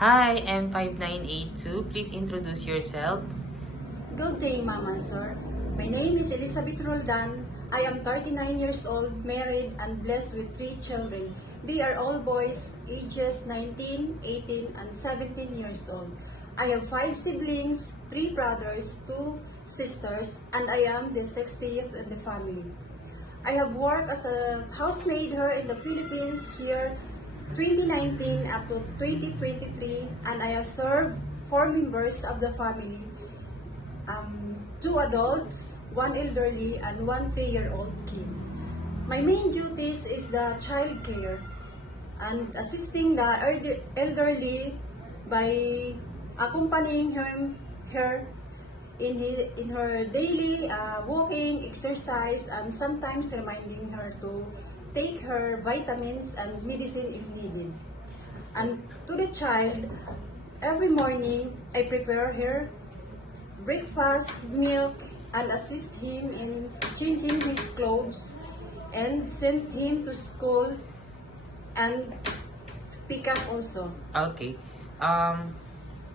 Hi, M5982. Please introduce yourself. Good day, Ma'am and Sir. My name is Elizabeth Roldan. I am 39 years old, married, and blessed with 3 children. They are all boys, ages 19, 18, and 17 years old. I have 5 siblings, 3 brothers, 2 sisters, and I am the 60th in the family. I have worked as a housemaid here in the Philippines year 2019 up to 2023, and I have served 4 members of the family, 2 adults, 1 elderly, and 1 3-year-old kid. My main duties is the child care and assisting the elderly by accompanying her in her daily walking, exercise, and sometimes reminding her to take her vitamins and medicine if needed. And to the child, every morning I prepare her breakfast, milk, and assist him in changing his clothes and send him to school and pick up also. Okay.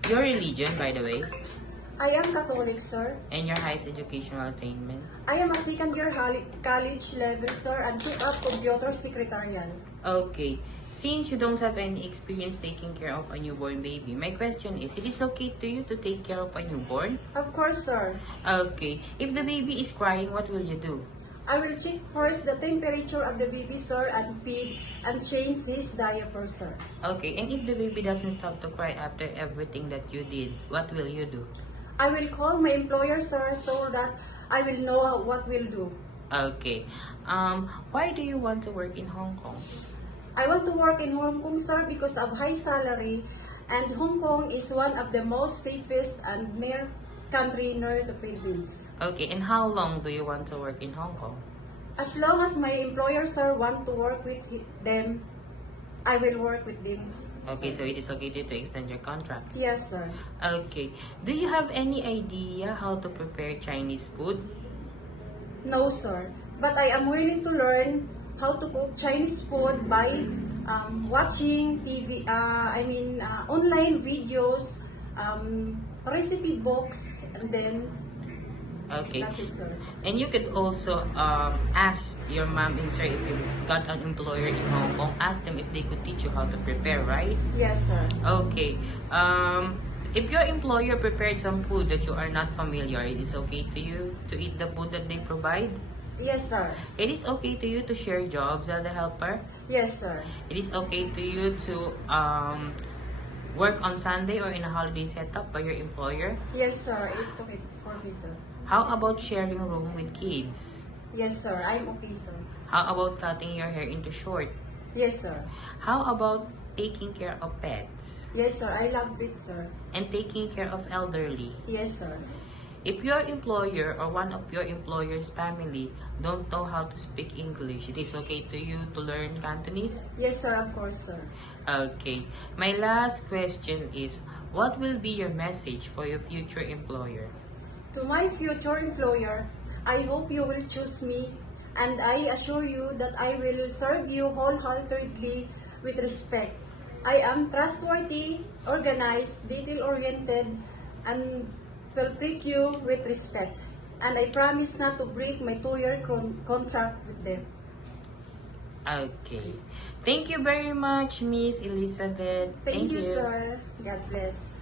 Your religion, by the way, I am Catholic, sir. and your highest educational attainment. I am a second-year college level, sir, and took up computer secretarial. Okay. Since you don't have any experience taking care of a newborn baby, my question is, it is okay to you to take care of a newborn? Of course, sir. Okay. If the baby is crying, what will you do? I will check first the temperature of the baby, sir, and feed and change his diaper, sir. Okay. And if the baby doesn't stop to cry after everything that you did, what will you do? I will call my employer, sir, so that I will know what we'll do. Okay. Why do you want to work in Hong Kong? I want to work in Hong Kong, sir, because of high salary, and Hong Kong is one of the most safest and near country near the Philippines. Okay. And how long do you want to work in Hong Kong? As long as my employer, sir, want to work with them, I will work with them. Okay, sir. so it is okay to extend your contract. Yes, sir. Okay. Do you have any idea how to prepare Chinese food? No, sir. But I am willing to learn how to cook Chinese food by watching TV, online videos, recipe books, and then Okay. that's it, sir. And you could also ask your mom and sir if you got an employer in Hong Kong, ask them if they could teach you how to prepare, right? Yes, sir. Okay. If your employer prepared some food that you are not familiar, it is okay to you to eat the food that they provide? Yes, sir. It is okay to you to share jobs as a helper? Yes, sir. It is okay to you to work on Sunday or in a holiday setup by your employer? Yes, sir. It's okay for me, sir. How about sharing a room with kids? Yes, sir. I'm okay, sir. How about cutting your hair into short? Yes, sir. How about taking care of pets Yes, sir. I love it, sir. and taking care of elderly? Yes, sir. If your employer or one of your employer's family don't know how to speak English, it is okay to you to learn Cantonese? Yes, sir. Of course, sir. Okay. My last question is, what will be your message for your future employer? To my future employer, I hope you will choose me, and I assure you that I will serve you wholeheartedly with respect. I am trustworthy, organized, detail-oriented, and will treat you with respect. And I promise not to break my 2-year contract with them. Okay. Thank you very much, Miss Elizabeth. Thank you, sir. God bless.